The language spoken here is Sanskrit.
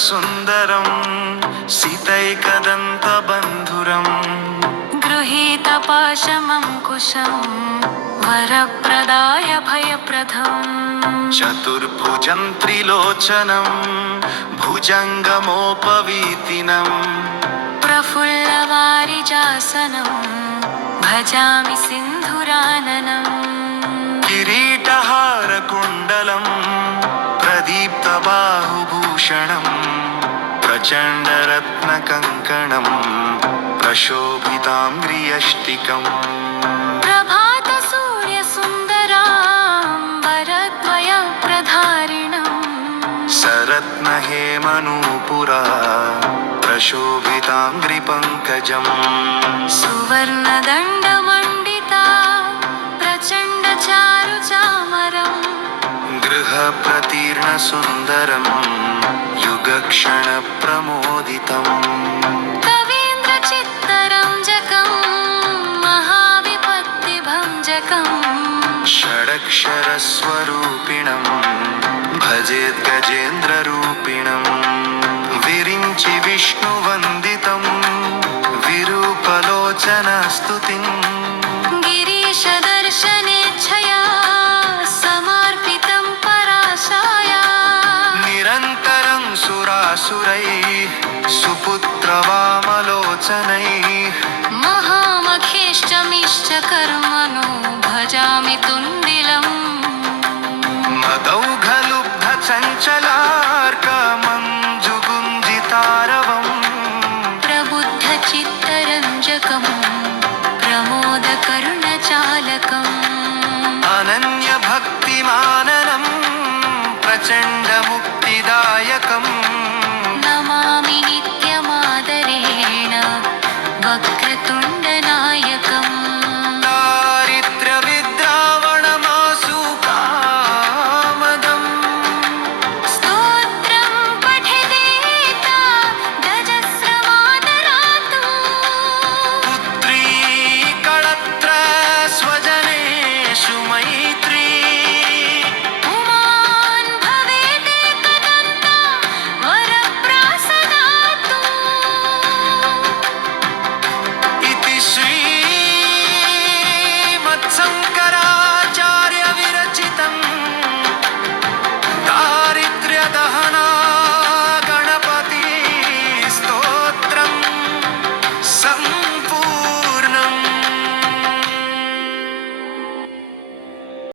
सुन्दरं सीतैकदन्तबन्धुरम् गृहीतपाशमङ्कुशं वरप्रदाय भयप्रदम् चतुर्भुजं त्रिलोचनं भुजङ्गमोपवीतिनम् प्रफुल्लवारिजासनं भजामि सिन्धुराननम् किरीटहारकुण्डलं प्रदीप्तबाहुभूषणं प्रचण्डरत्नकङ्कणं प्रशोभिताङ्ग्रियष्टिकम् प्रभातसूर्यसुन्दराम्बरद्वयप्रधारिणम् सरत्नहेमनूपुरा प्रशोभिताङ्ग्रिपङ्कजम् सुवर्णदण्डमण्डिता प्रचण्डचारुचामरम् गृहप्रतीर्णसुन्दरं युगक्षणप्रमोदितम् कवीन्द्रचित्तरञ्जकम् महाविपत्तिभञ्जकम् षडक्षरस्वरूपिणं भजेद्गजेन्द्ररूपिणम् विरिञ्चि विष्णुवन्दितं विरूपलोचनस्तुतिम् गिरीशदर्शनेच्छया समर्पितं पराशाय निरन्तरं सुरासुरैः सुपुत्रवामलोचनैः महामखेष्टमिश्च कर्मणो भजामि तुन्दिलम् मदौघलुब्धचञ्चला